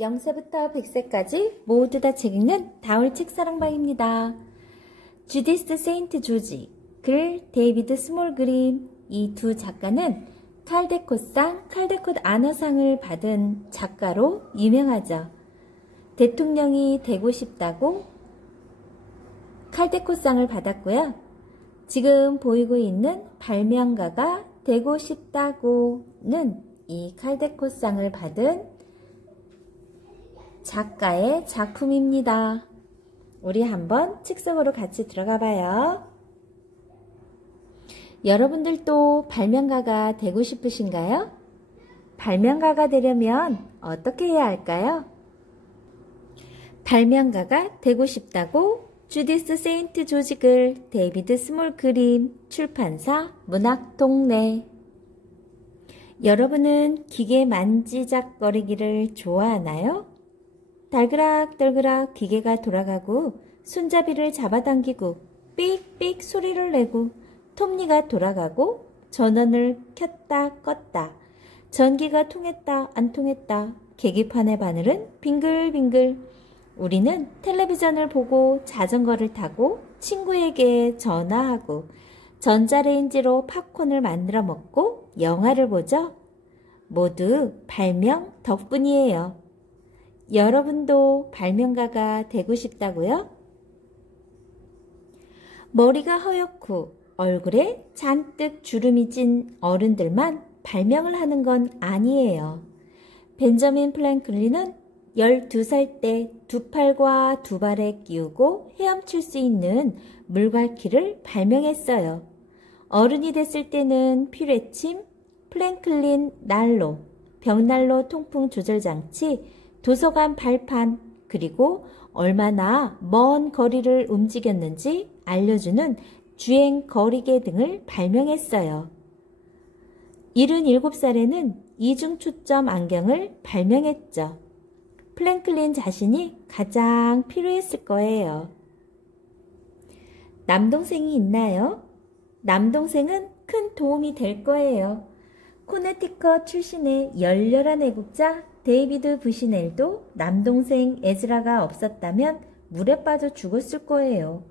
0세부터 100세까지 모두 다 책 읽는 다울 책사랑방입니다. 주디스 세인트 조지, 글 데이비드 스몰 그림. 이 두 작가는 칼데콧상, 칼데콧 아너상을 받은 작가로 유명하죠. 대통령이 되고 싶다고 칼데콧상을 받았고요. 지금 보이고 있는 발명가가 되고 싶다고는 이 칼데콧상을 받은 작가의 작품입니다. 우리 한번 책 속으로 같이 들어가 봐요. 여러분들도 발명가가 되고 싶으신가요? 발명가가 되려면 어떻게 해야 할까요? 발명가가 되고 싶다고 주디스 세인트 조지 글 데이비드 스몰 그림 출판사 문학동네. 여러분은 기계 만지작거리기를 좋아하나요? 달그락달그락 기계가 돌아가고 손잡이를 잡아당기고 삑삑 소리를 내고 톱니가 돌아가고 전원을 켰다 껐다, 전기가 통했다 안 통했다, 계기판의 바늘은 빙글빙글. 우리는 텔레비전을 보고 자전거를 타고 친구에게 전화하고 전자레인지로 팝콘을 만들어 먹고 영화를 보죠. 모두 발명 덕분이에요. 여러분도 발명가가 되고 싶다고요? 머리가 허옇고 얼굴에 잔뜩 주름이 찐 어른들만 발명을 하는 건 아니에요. 벤저민 프랭클린은 12살 때 두 팔과 두 발에 끼우고 헤엄칠 수 있는 물갈퀴를 발명했어요. 어른이 됐을 때는 피뢰침, 프랭클린 난로, 벽난로 통풍 조절 장치, 도서관 발판, 그리고 얼마나 먼 거리를 움직였는지 알려주는 주행 거리계 등을 발명했어요. 77살에는 이중 초점 안경을 발명했죠. 프랭클린 자신이 가장 필요했을 거예요. 남동생이 있나요? 남동생은 큰 도움이 될 거예요. 코네티컷 출신의 열렬한 애국자 데이비드 부시넬도 남동생 에즈라가 없었다면 물에 빠져 죽었을 거예요.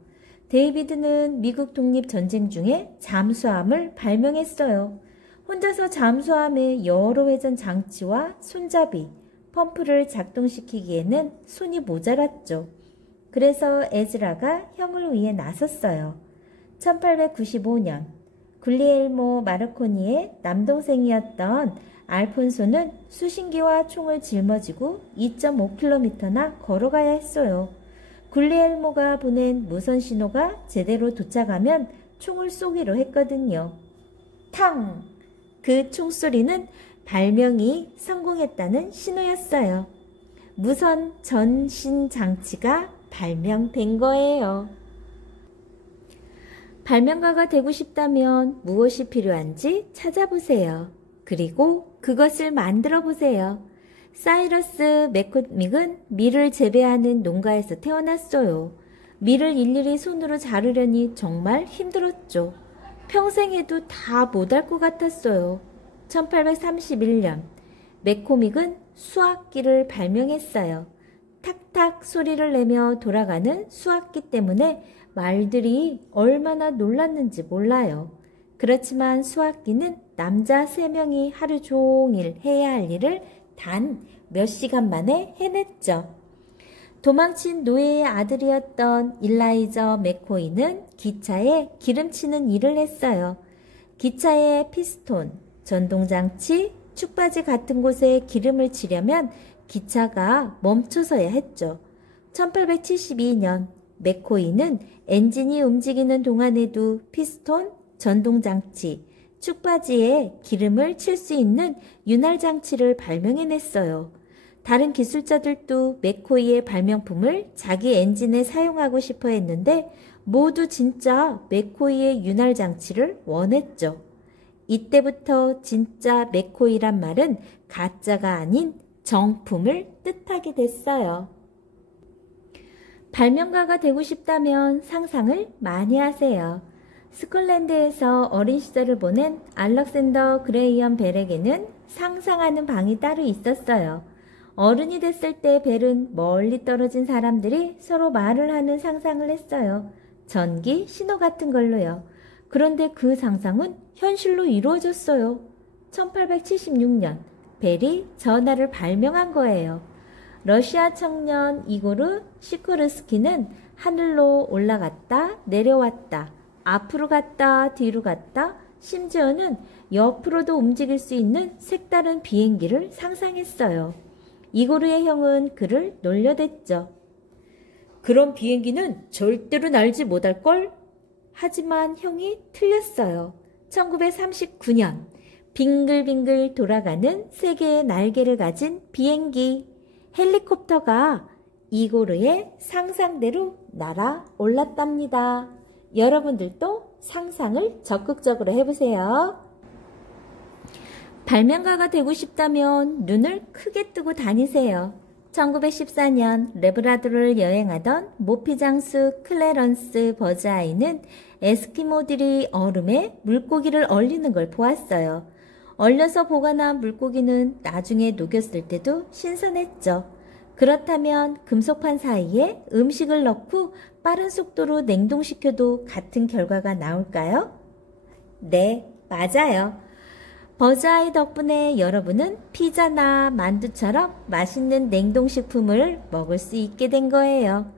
데이비드는 미국 독립전쟁 중에 잠수함을 발명했어요. 혼자서 잠수함의 여러 회전 장치와 손잡이, 펌프를 작동시키기에는 손이 모자랐죠. 그래서 에즈라가 형을 위해 나섰어요. 1895년 굴리엘모 마르코니의 남동생이었던 알폰소는 수신기와 총을 짊어지고 2.5km나 걸어가야 했어요. 굴리엘모가 보낸 무선 신호가 제대로 도착하면 총을 쏘기로 했거든요. 탕! 그 총소리는 발명이 성공했다는 신호였어요. 무선 전신 장치가 발명된 거예요. 발명가가 되고 싶다면 무엇이 필요한지 찾아보세요. 그리고 그것을 만들어 보세요. 사이러스 맥코믹은 밀을 재배하는 농가에서 태어났어요. 밀을 일일이 손으로 자르려니 정말 힘들었죠. 평생 해도 다 못할 것 같았어요. 1831년 맥코믹은 수확기를 발명했어요. 탁탁 소리를 내며 돌아가는 수확기 때문에 말들이 얼마나 놀랐는지 몰라요. 그렇지만 수확기는 남자 3명이 하루 종일 해야 할 일을 단 몇 시간 만에 해냈죠. 도망친 노예의 아들이었던 일라이저 맥코이는 기차에 기름치는 일을 했어요. 기차의 피스톤, 전동장치, 축바지 같은 곳에 기름을 치려면 기차가 멈춰서야 했죠. 1872년 맥코이는 엔진이 움직이는 동안에도 피스톤, 전동장치, 축바지에 기름을 칠 수 있는 윤활장치를 발명해냈어요. 다른 기술자들도 맥코이의 발명품을 자기 엔진에 사용하고 싶어 했는데 모두 진짜 맥코이의 윤활장치를 원했죠. 이때부터 진짜 맥코이란 말은 가짜가 아닌 정품을 뜻하게 됐어요. 발명가가 되고 싶다면 상상을 많이 하세요. 스콜랜드에서 어린 시절을 보낸 알렉산더 그레이엄 벨에게는 상상하는 방이 따로 있었어요. 어른이 됐을 때 벨은 멀리 떨어진 사람들이 서로 말을 하는 상상을 했어요. 전기, 신호 같은 걸로요. 그런데 그 상상은 현실로 이루어졌어요. 1876년 벨이 전화를 발명한 거예요. 러시아 청년 이고르 시코르스키는 하늘로 올라갔다 내려왔다 앞으로 갔다 뒤로 갔다 심지어는 옆으로도 움직일 수 있는 색다른 비행기를 상상했어요. 이고르의 형은 그를 놀려댔죠. 그런 비행기는 절대로 날지 못할걸? 하지만 형이 틀렸어요. 1939년 빙글빙글 돌아가는 세 개의 날개를 가진 비행기 헬리콥터가 이고르의 상상대로 날아올랐답니다. 여러분들도 상상을 적극적으로 해보세요. 발명가가 되고 싶다면 눈을 크게 뜨고 다니세요. 1914년 레브라도를 여행하던 모피장수 클래런스 버즈아이는 에스키모들이 얼음에 물고기를 얼리는 걸 보았어요. 얼려서 보관한 물고기는 나중에 녹였을 때도 신선했죠. 그렇다면 금속판 사이에 음식을 넣고 빠른 속도로 냉동시켜도 같은 결과가 나올까요? 네, 맞아요. 버즈아이 덕분에 여러분은 피자나 만두처럼 맛있는 냉동식품을 먹을 수 있게 된 거예요.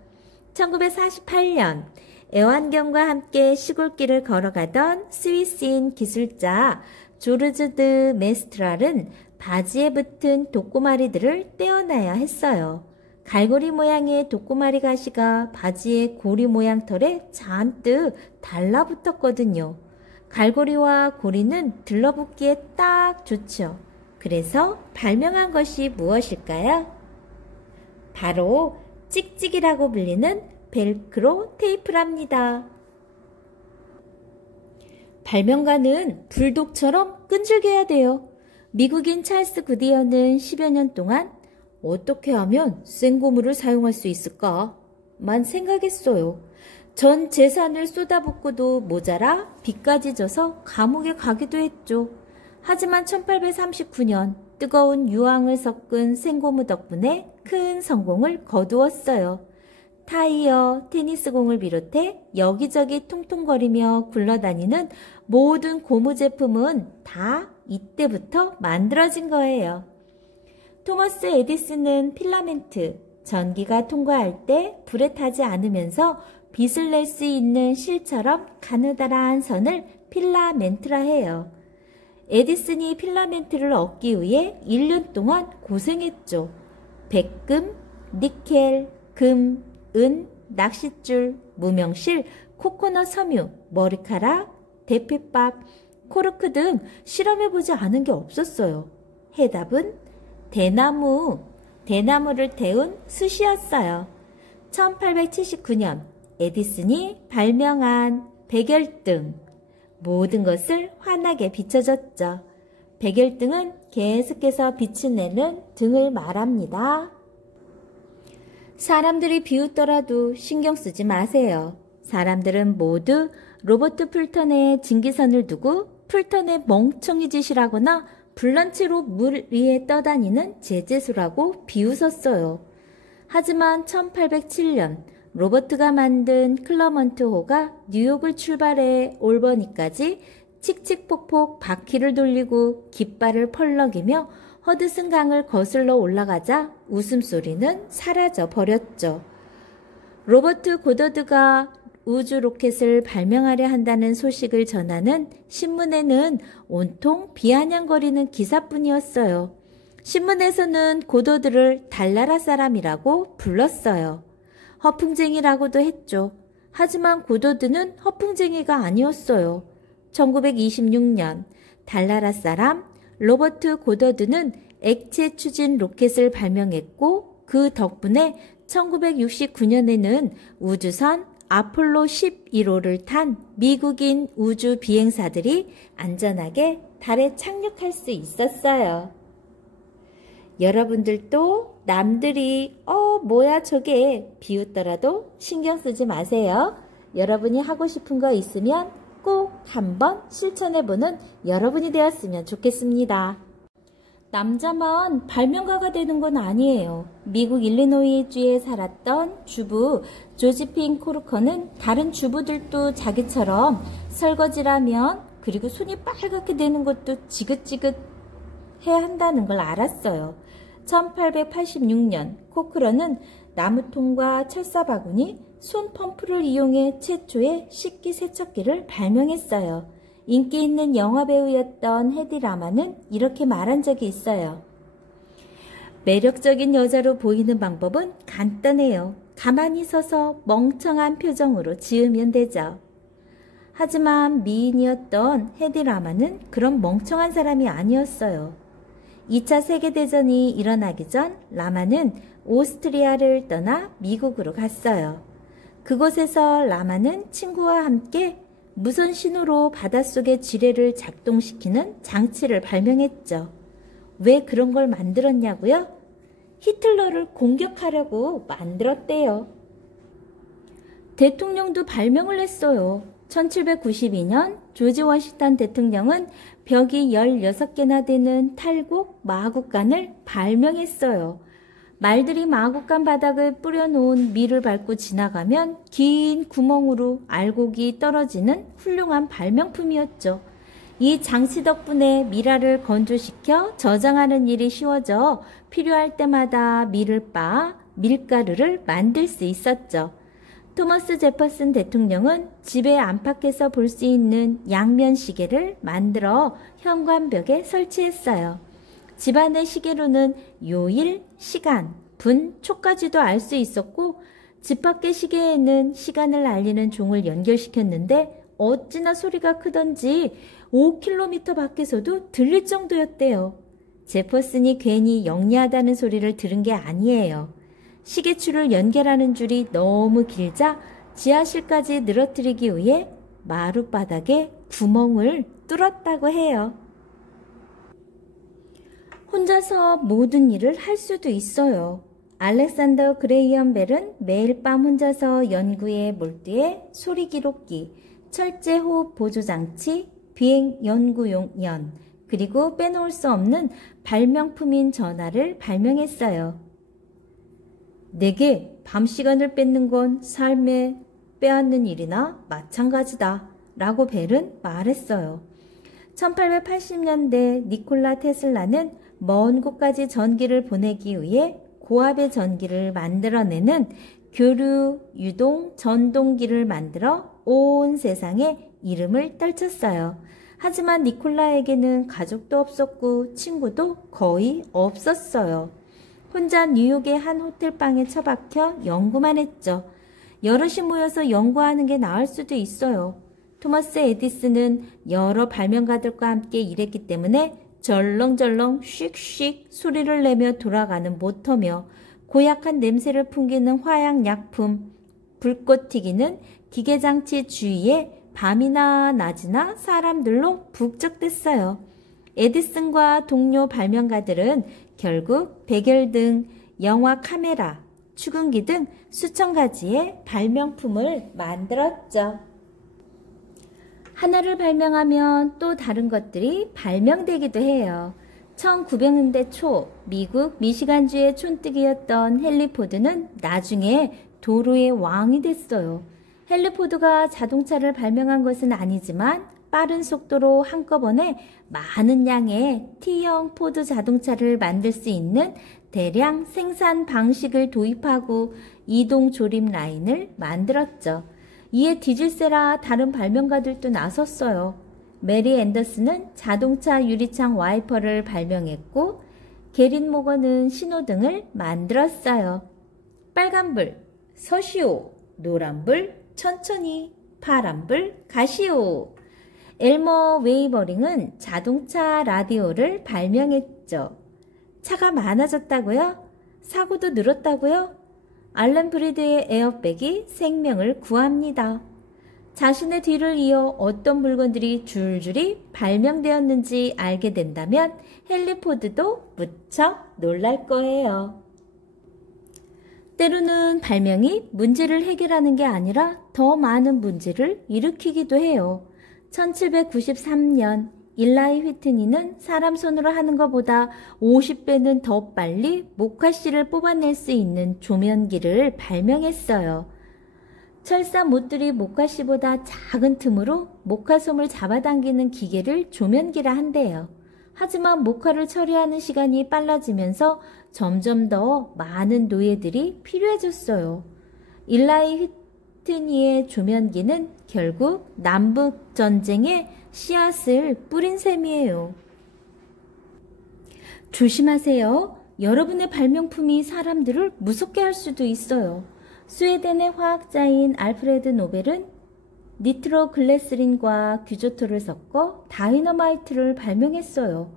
1948년 애완견과 함께 시골길을 걸어가던 스위스인 기술자 조르즈 드 메스트랄은 바지에 붙은 독고마리들을 떼어놔야 했어요. 갈고리 모양의 독고마리 가시가 바지의 고리 모양 털에 잔뜩 달라붙었거든요. 갈고리와 고리는 들러붙기에 딱 좋죠. 그래서 발명한 것이 무엇일까요? 바로 찍찍이라고 불리는 벨크로 테이프랍니다. 발명가는 불독처럼 끈질겨야 돼요. 미국인 찰스 구디어는 10여 년 동안 어떻게 하면 생고무를 사용할 수 있을까만 생각했어요. 전 재산을 쏟아붓고도 모자라 빚까지 져서 감옥에 가기도 했죠. 하지만 1839년 뜨거운 유황을 섞은 생고무 덕분에 큰 성공을 거두었어요. 타이어, 테니스공을 비롯해 여기저기 통통거리며 굴러다니는 모든 고무 제품은 다 이때부터 만들어진 거예요. 토머스 에디슨은 필라멘트, 전기가 통과할 때 불에 타지 않으면서 빛을 낼 수 있는 실처럼 가느다란 선을 필라멘트라 해요. 에디슨이 필라멘트를 얻기 위해 1년 동안 고생했죠. 백금, 니켈, 금, 은, 낚싯줄, 무명실, 코코넛 섬유, 머리카락, 대피밥, 코르크 등 실험해보지 않은 게 없었어요. 해답은 대나무를 태운 숯이었어요. 1879년 에디슨이 발명한 백열등, 모든 것을 환하게 비춰줬죠. 백열등은 계속해서 빛을 내는 등을 말합니다. 사람들이 비웃더라도 신경 쓰지 마세요. 사람들은 모두 로버트 풀턴의 증기선을 두고 풀턴의 멍청이 짓이라거나 불난 채로 물 위에 떠다니는 제재수라고 비웃었어요. 하지만 1807년 로버트가 만든 클러먼트호가 뉴욕을 출발해 올버니까지 칙칙폭폭 바퀴를 돌리고 깃발을 펄럭이며 허드슨 강을 거슬러 올라가자 웃음소리는 사라져 버렸죠. 로버트 고더드가 우주 로켓을 발명하려 한다는 소식을 전하는 신문에는 온통 비아냥거리는 기사뿐이었어요. 신문에서는 고더드를 달나라 사람이라고 불렀어요. 허풍쟁이라고도 했죠. 하지만 고더드는 허풍쟁이가 아니었어요. 1926년 달나라 사람 로버트 고더드는 액체 추진 로켓을 발명했고 그 덕분에 1969년에는 우주선 아폴로 11호를 탄 미국인 우주 비행사들이 안전하게 달에 착륙할 수 있었어요. 여러분들도 남들이 뭐야 저게 비웃더라도 신경 쓰지 마세요. 여러분이 하고 싶은 거 있으면 꼭 한번 실천해보는 여러분이 되었으면 좋겠습니다. 남자만 발명가가 되는 건 아니에요. 미국 일리노이주에 살았던 주부 조지핀 코르커는 다른 주부들도 자기처럼 설거지라면 그리고 손이 빨갛게 되는 것도 지긋지긋 해야 한다는 걸 알았어요. 1886년 코크런은 나무통과 철사바구니, 손 펌프를 이용해 최초의 식기세척기를 발명했어요. 인기 있는 영화배우였던 헤디 라마는 이렇게 말한 적이 있어요. 매력적인 여자로 보이는 방법은 간단해요. 가만히 서서 멍청한 표정으로 지으면 되죠. 하지만 미인이었던 헤디 라마는 그런 멍청한 사람이 아니었어요. 2차 세계대전이 일어나기 전 라마는 오스트리아를 떠나 미국으로 갔어요. 그곳에서 라마는 친구와 함께 무선 신호로 바닷속의 지뢰를 작동시키는 장치를 발명했죠. 왜 그런 걸 만들었냐고요? 히틀러를 공격하려고 만들었대요. 대통령도 발명을 했어요. 1792년 조지 워싱턴 대통령은 벽이 16개나 되는 탈곡 마구간을 발명했어요. 말들이 마구간 바닥을 뿌려놓은 밀을 밟고 지나가면 긴 구멍으로 알곡이 떨어지는 훌륭한 발명품이었죠. 이 장치 덕분에 밀알을 건조시켜 저장하는 일이 쉬워져 필요할 때마다 밀을 빻아 밀가루를 만들 수 있었죠. 토머스 제퍼슨 대통령은 집의 안팎에서 볼 수 있는 양면 시계를 만들어 현관벽에 설치했어요. 집안의 시계로는 요일, 시간, 분, 초까지도 알 수 있었고 집 밖의 시계에는 시간을 알리는 종을 연결시켰는데 어찌나 소리가 크던지 5km 밖에서도 들릴 정도였대요. 제퍼슨이 괜히 영리하다는 소리를 들은 게 아니에요. 시계줄을 연결하는 줄이 너무 길자 지하실까지 늘어뜨리기 위해 마룻바닥에 구멍을 뚫었다고 해요. 혼자서 모든 일을 할 수도 있어요. 알렉산더 그레이엄 벨은 매일 밤 혼자서 연구에 몰두해 소리 기록기, 철제 호흡 보조 장치, 비행 연구용 연, 그리고 빼놓을 수 없는 발명품인 전화를 발명했어요. 내게 밤 시간을 뺏는 건 삶에 빼앗는 일이나 마찬가지다 라고 벨은 말했어요. 1880년대 니콜라 테슬라는 먼 곳까지 전기를 보내기 위해 고압의 전기를 만들어내는 교류 유동 전동기를 만들어 온 세상에 이름을 떨쳤어요. 하지만 니콜라에게는 가족도 없었고 친구도 거의 없었어요. 혼자 뉴욕의 한 호텔방에 처박혀 연구만 했죠. 여럿이 모여서 연구하는 게 나을 수도 있어요. 토마스 에디슨은 여러 발명가들과 함께 일했기 때문에 절렁절렁 씩씩 소리를 내며 돌아가는 모터며 고약한 냄새를 풍기는 화약약품, 불꽃 튀기는 기계장치 주위에 밤이나 낮이나 사람들로 북적댔어요. 에디슨과 동료 발명가들은 결국 백열등, 영화 카메라, 추궁기 등 수천 가지의 발명품을 만들었죠. 하나를 발명하면 또 다른 것들이 발명되기도 해요. 1900년대 초 미국 미시간주의 촌뜨기였던 헨리 포드는 나중에 도로의 왕이 됐어요. 헨리 포드가 자동차를 발명한 것은 아니지만 빠른 속도로 한꺼번에 많은 양의 T형 포드 자동차를 만들 수 있는 대량 생산 방식을 도입하고 이동 조립 라인을 만들었죠. 이에 디질세라 다른 발명가들도 나섰어요. 메리 앤더슨은 자동차 유리창 와이퍼를 발명했고 게린 모건은 신호등을 만들었어요. 빨간불 서시오, 노란불 천천히, 파란불 가시오. 엘머 웨이버링은 자동차 라디오를 발명했죠. 차가 많아졌다고요? 사고도 늘었다고요? 알렌 브리드의 에어백이 생명을 구합니다. 자신의 뒤를 이어 어떤 물건들이 줄줄이 발명되었는지 알게 된다면 헨리 포드도 무척 놀랄 거예요. 때로는 발명이 문제를 해결하는 게 아니라 더 많은 문제를 일으키기도 해요. 1793년 일라이 휘트니는 사람 손으로 하는 것보다 50배는 더 빨리 모카씨를 뽑아낼 수 있는 조면기를 발명했어요. 철사 못들이 모카씨보다 작은 틈으로 모카솜을 잡아당기는 기계를 조면기라 한대요. 하지만 모카를 처리하는 시간이 빨라지면서 점점 더 많은 노예들이 필요해졌어요. 일라이 휘트니의 조면기는 결국 남북전쟁에 씨앗을 뿌린 셈이에요. 조심하세요. 여러분의 발명품이 사람들을 무섭게 할 수도 있어요. 스웨덴의 화학자인 알프레드 노벨은 니트로글레스린과 규조토를 섞어 다이너마이트를 발명했어요.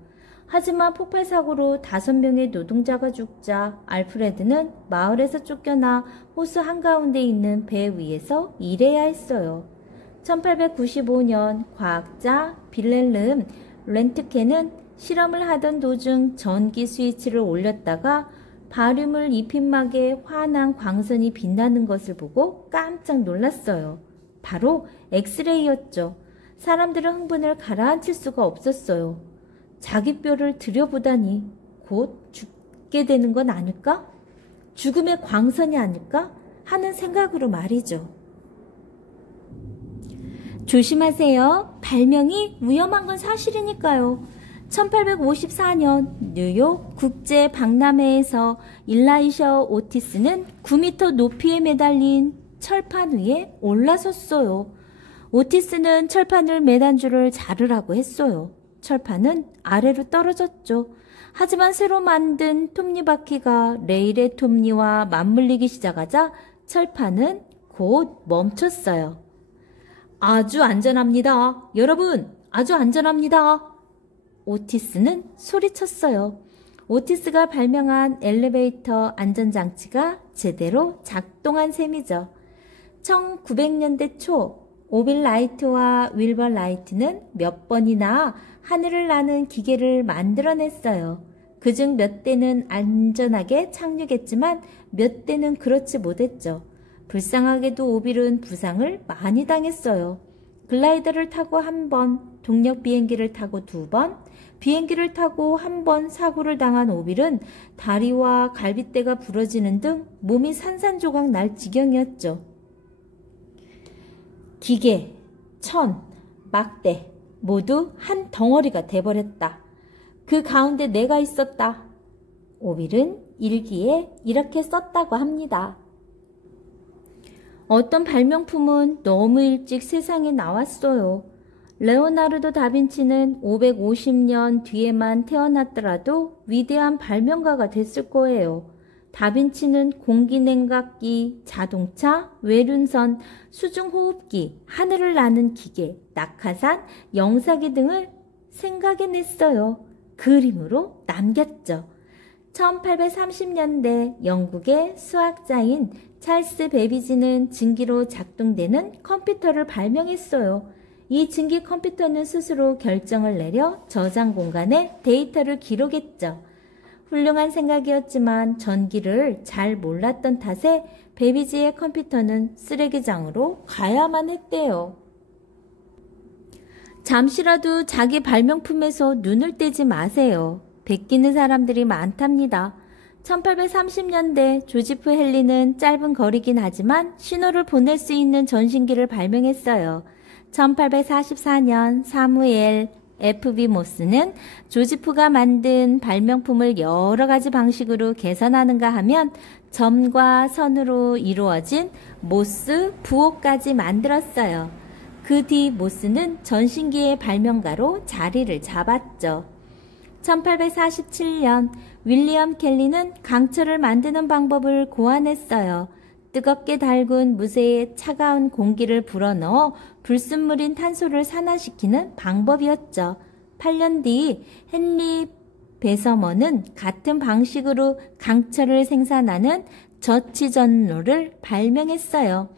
하지만 폭발 사고로 5명의 노동자가 죽자 알프레드는 마을에서 쫓겨나 호수 한가운데 있는 배 위에서 일해야 했어요. 1895년 과학자 빌렐름 렌트케는 실험을 하던 도중 전기 스위치를 올렸다가 바륨을 입힌 막에 환한 광선이 빛나는 것을 보고 깜짝 놀랐어요. 바로 엑스레이였죠. 사람들은 흥분을 가라앉힐 수가 없었어요. 자기 뼈를 들여보다니 곧 죽게 되는 건 아닐까? 죽음의 광선이 아닐까? 하는 생각으로 말이죠. 조심하세요. 발명이 위험한 건 사실이니까요. 1854년 뉴욕 국제 박람회에서 일라이셔 오티스는 9m 높이에 매달린 철판 위에 올라섰어요. 오티스는 철판을 매단 줄을 자르라고 했어요. 철판은 아래로 떨어졌죠. 하지만 새로 만든 톱니바퀴가 레일의 톱니와 맞물리기 시작하자 철판은 곧 멈췄어요. 아주 안전합니다. 여러분, 아주 안전합니다. 오티스는 소리쳤어요. 오티스가 발명한 엘리베이터 안전장치가 제대로 작동한 셈이죠. 1900년대 초 오빌 라이트와 윌버 라이트는 몇 번이나 하늘을 나는 기계를 만들어냈어요. 그중 몇 대는 안전하게 착륙했지만 몇 대는 그렇지 못했죠. 불쌍하게도 오빌은 부상을 많이 당했어요. 글라이더를 타고 1번, 동력 비행기를 타고 2번, 비행기를 타고 1번 사고를 당한 오빌은 다리와 갈빗대가 부러지는 등 몸이 산산조각 날 지경이었죠. 기계, 천, 막대 모두 한 덩어리가 돼버렸다. 그 가운데 내가 있었다. 오빌은 일기에 이렇게 썼다고 합니다. 어떤 발명품은 너무 일찍 세상에 나왔어요. 레오나르도 다빈치는 550년 뒤에만 태어났더라도 위대한 발명가가 됐을 거예요. 다빈치는 공기냉각기, 자동차, 외륜선, 수중호흡기, 하늘을 나는 기계, 낙하산, 영사기 등을 생각해냈어요. 그림으로 남겼죠. 1830년대 영국의 수학자인 찰스 베비지는 증기로 작동되는 컴퓨터를 발명했어요. 이 증기 컴퓨터는 스스로 결정을 내려 저장 공간에 데이터를 기록했죠. 훌륭한 생각이었지만 전기를 잘 몰랐던 탓에 베비지의 컴퓨터는 쓰레기장으로 가야만 했대요. 잠시라도 자기 발명품에서 눈을 떼지 마세요. 베끼는 사람들이 많답니다. 1830년대 조지프 헨리는 짧은 거리긴 하지만 신호를 보낼 수 있는 전신기를 발명했어요. 1844년 사무엘 F.B. 모스는 조지프가 만든 발명품을 여러 가지 방식으로 개선하는가 하면 점과 선으로 이루어진 모스 부호까지 만들었어요. 그 뒤 모스는 전신기의 발명가로 자리를 잡았죠. 1847년 윌리엄 켈리는 강철을 만드는 방법을 고안했어요. 뜨겁게 달군 무쇠에 차가운 공기를 불어넣어 불순물인 탄소를 산화시키는 방법이었죠. 8년 뒤 헨리 베서머는 같은 방식으로 강철을 생산하는 저치전로를 발명했어요.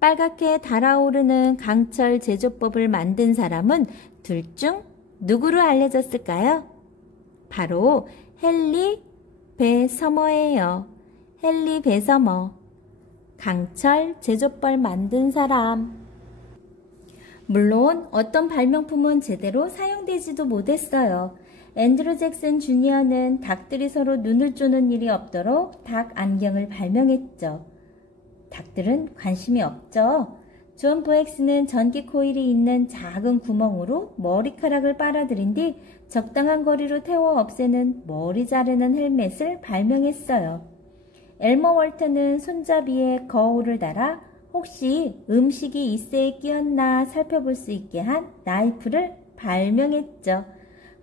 빨갛게 달아오르는 강철 제조법을 만든 사람은 둘 중 누구로 알려졌을까요? 바로 헨리 베서머예요. 헨리 베서머. 강철 제조법 만든 사람. 물론 어떤 발명품은 제대로 사용되지도 못했어요. 앤드루 잭슨 주니어는 닭들이 서로 눈을 쪼는 일이 없도록 닭 안경을 발명했죠. 닭들은 관심이 없죠. 존 보엑스는 전기 코일이 있는 작은 구멍으로 머리카락을 빨아들인 뒤 적당한 거리로 태워 없애는 머리 자르는 헬멧을 발명했어요. 엘머 월터는 손잡이에 거울을 달아 혹시 음식이 이새에 끼었나 살펴볼 수 있게 한 나이프를 발명했죠.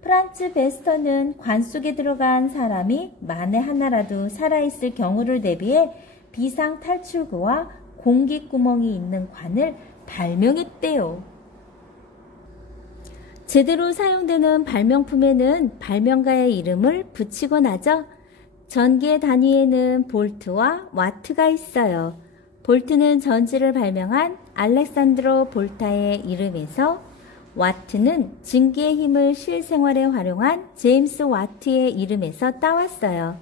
프란츠 베스터는 관 속에 들어간 사람이 만에 하나라도 살아있을 경우를 대비해 비상 탈출구와 공기구멍이 있는 관을 발명했대요. 제대로 사용되는 발명품에는 발명가의 이름을 붙이곤 하죠. 전기의 단위에는 볼트와 와트가 있어요. 볼트는 전지를 발명한 알렉산드로 볼타의 이름에서 와트는 증기의 힘을 실생활에 활용한 제임스 와트의 이름에서 따왔어요.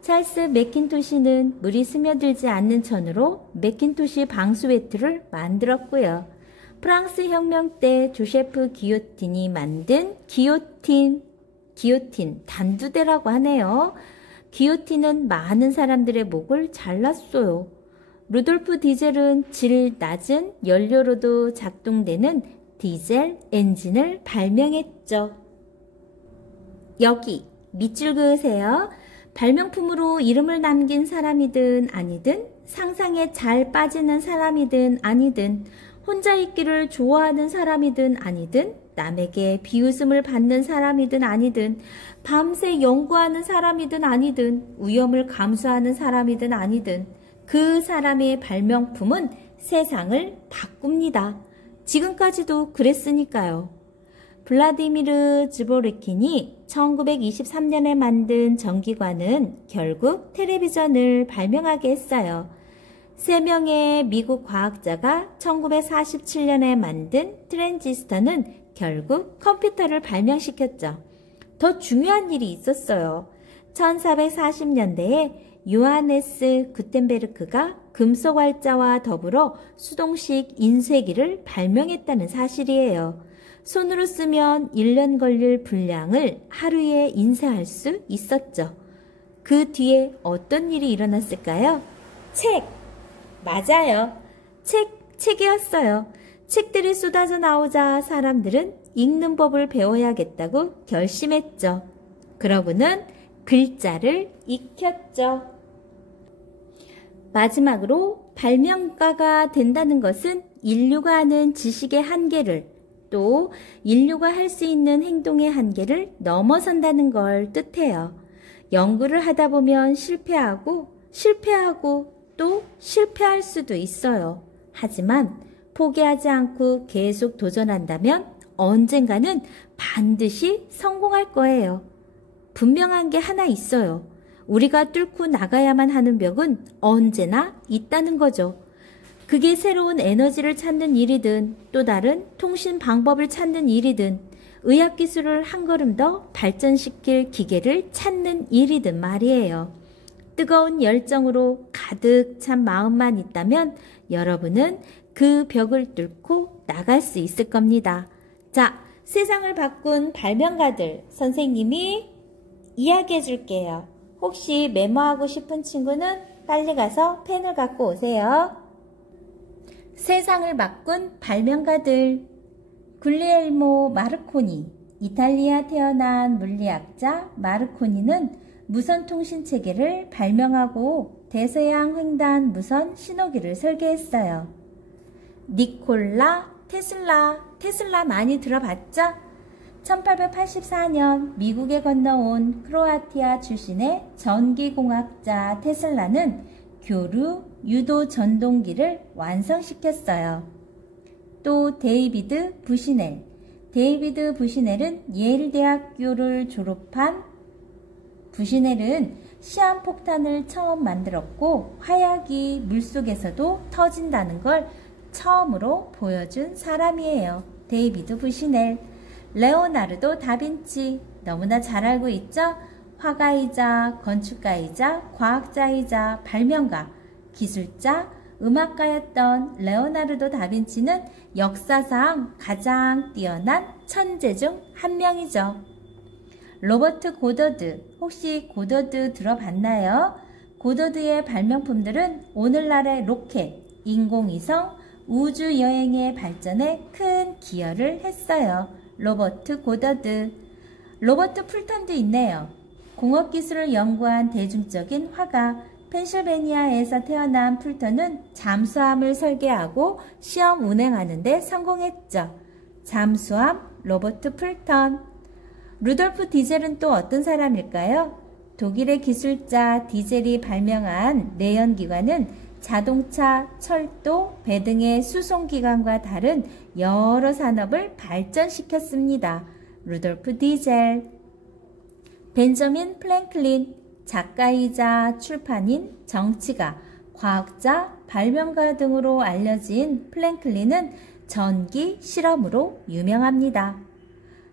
찰스 맥킨토시는 물이 스며들지 않는 천으로 맥킨토시 방수회투를 만들었고요. 프랑스 혁명 때 조세프 기요틴이 만든 기요틴 단두대라고 하네요. 기요틴은 많은 사람들의 목을 잘랐어요. 루돌프 디젤은 질 낮은 연료로도 작동되는 디젤 엔진을 발명했죠. 여기 밑줄 그으세요. 발명품으로 이름을 남긴 사람이든 아니든 상상에 잘 빠지는 사람이든 아니든 혼자 있기를 좋아하는 사람이든 아니든 남에게 비웃음을 받는 사람이든 아니든 밤새 연구하는 사람이든 아니든 위험을 감수하는 사람이든 아니든 그 사람의 발명품은 세상을 바꿉니다. 지금까지도 그랬으니까요. 블라디미르 즈보르킨이 1923년에 만든 전기관은 결국 텔레비전을 발명하게 했어요. 3명의 미국 과학자가 1947년에 만든 트랜지스터는 결국 컴퓨터를 발명시켰죠. 더 중요한 일이 있었어요. 1440년대에 요하네스 구텐베르크가 금속 활자와 더불어 수동식 인쇄기를 발명했다는 사실이에요. 손으로 쓰면 1년 걸릴 분량을 하루에 인쇄할 수 있었죠. 그 뒤에 어떤 일이 일어났을까요? 책! 맞아요. 책이었어요. 책들이 쏟아져 나오자 사람들은 읽는 법을 배워야겠다고 결심했죠. 그러고는 글자를 익혔죠. 마지막으로 발명가가 된다는 것은 인류가 아는 지식의 한계를 또 인류가 할 수 있는 행동의 한계를 넘어선다는 걸 뜻해요. 연구를 하다 보면 실패하고 또 실패할 수도 있어요. 하지만 포기하지 않고 계속 도전한다면 언젠가는 반드시 성공할 거예요. 분명한 게 하나 있어요. 우리가 뚫고 나가야만 하는 벽은 언제나 있다는 거죠. 그게 새로운 에너지를 찾는 일이든 또 다른 통신 방법을 찾는 일이든 의학기술을 한 걸음 더 발전시킬 기계를 찾는 일이든 말이에요. 뜨거운 열정으로 가득 찬 마음만 있다면 여러분은 그 벽을 뚫고 나갈 수 있을 겁니다. 자, 세상을 바꾼 발명가들 선생님이 이야기해 줄게요. 혹시 메모하고 싶은 친구는 빨리 가서 펜을 갖고 오세요. 세상을 바꾼 발명가들. 굴리엘모 마르코니. 이탈리아 태어난 물리학자 마르코니는 무선통신체계를 발명하고 대서양 횡단 무선 신호기를 설계했어요. 니콜라 테슬라 많이 들어봤죠? 1884년 미국에 건너온 크로아티아 출신의 전기공학자 테슬라는 교류 유도 전동기를 완성시켰어요. 또 데이비드 부시넬은 예일대학교를 졸업한 부시넬은 시한폭탄을 처음 만들었고 화약이 물속에서도 터진다는 걸 처음으로 보여준 사람이에요. 데이비드 부시넬. 레오나르도 다빈치. 너무나 잘 알고 있죠? 화가이자 건축가이자 과학자이자 발명가, 기술자, 음악가였던 레오나르도 다빈치는 역사상 가장 뛰어난 천재 중 한 명이죠. 로버트 고더드, 혹시 고더드 들어봤나요? 고더드의 발명품들은 오늘날의 로켓, 인공위성, 우주여행의 발전에 큰 기여를 했어요. 로버트 고더드. 로버트 풀턴도 있네요. 공업기술을 연구한 대중적인 화가, 펜실베니아에서 태어난 풀턴은 잠수함을 설계하고 시험 운행하는 데 성공했죠. 잠수함 로버트 풀턴. 루돌프 디젤은 또 어떤 사람일까요? 독일의 기술자 디젤이 발명한 내연기관은 자동차, 철도, 배 등의 수송기관과 다른 여러 산업을 발전시켰습니다. 루돌프 디젤. 벤저민 플랭클린, 작가이자 출판인, 정치가, 과학자, 발명가 등으로 알려진 플랭클린은 전기 실험으로 유명합니다.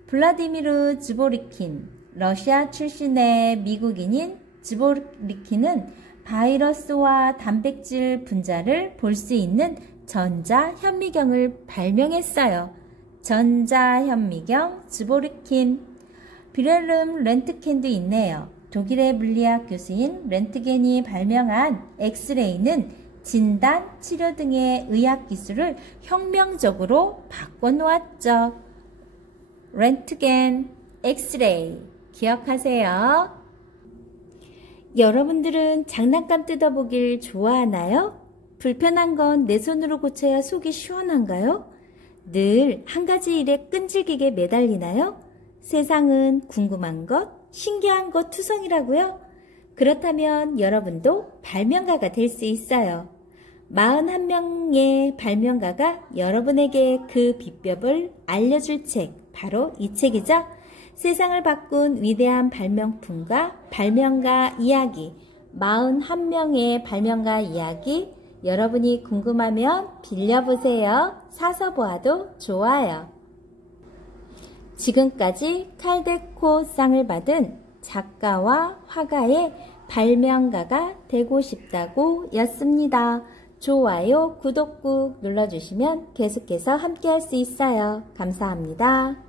블라디미르 즈보리킨, 러시아 출신의 미국인인 즈보리킨은 바이러스와 단백질 분자를 볼 수 있는 전자현미경을 발명했어요. 전자현미경 즈보리킨. 비렐름 렌트겐도 있네요. 독일의 물리학 교수인 렌트겐이 발명한 엑스레이는 진단, 치료 등의 의학 기술을 혁명적으로 바꿔놓았죠. 렌트겐, 엑스레이 기억하세요. 여러분들은 장난감 뜯어보길 좋아하나요? 불편한 건 내 손으로 고쳐야 속이 시원한가요? 늘 한 가지 일에 끈질기게 매달리나요? 세상은 궁금한 것, 신기한 것 투성이라고요? 그렇다면 여러분도 발명가가 될 수 있어요. 41명의 발명가가 여러분에게 그 비법을 알려줄 책, 바로 이 책이죠. 세상을 바꾼 위대한 발명품과 발명가 이야기, 41명의 발명가 이야기, 여러분이 궁금하면 빌려보세요. 사서 보아도 좋아요. 지금까지 칼데코상을 받은 작가와 화가의 발명가가 되고 싶다고 였습니다. 좋아요, 구독 꾹 눌러주시면 계속해서 함께 할 수 있어요. 감사합니다.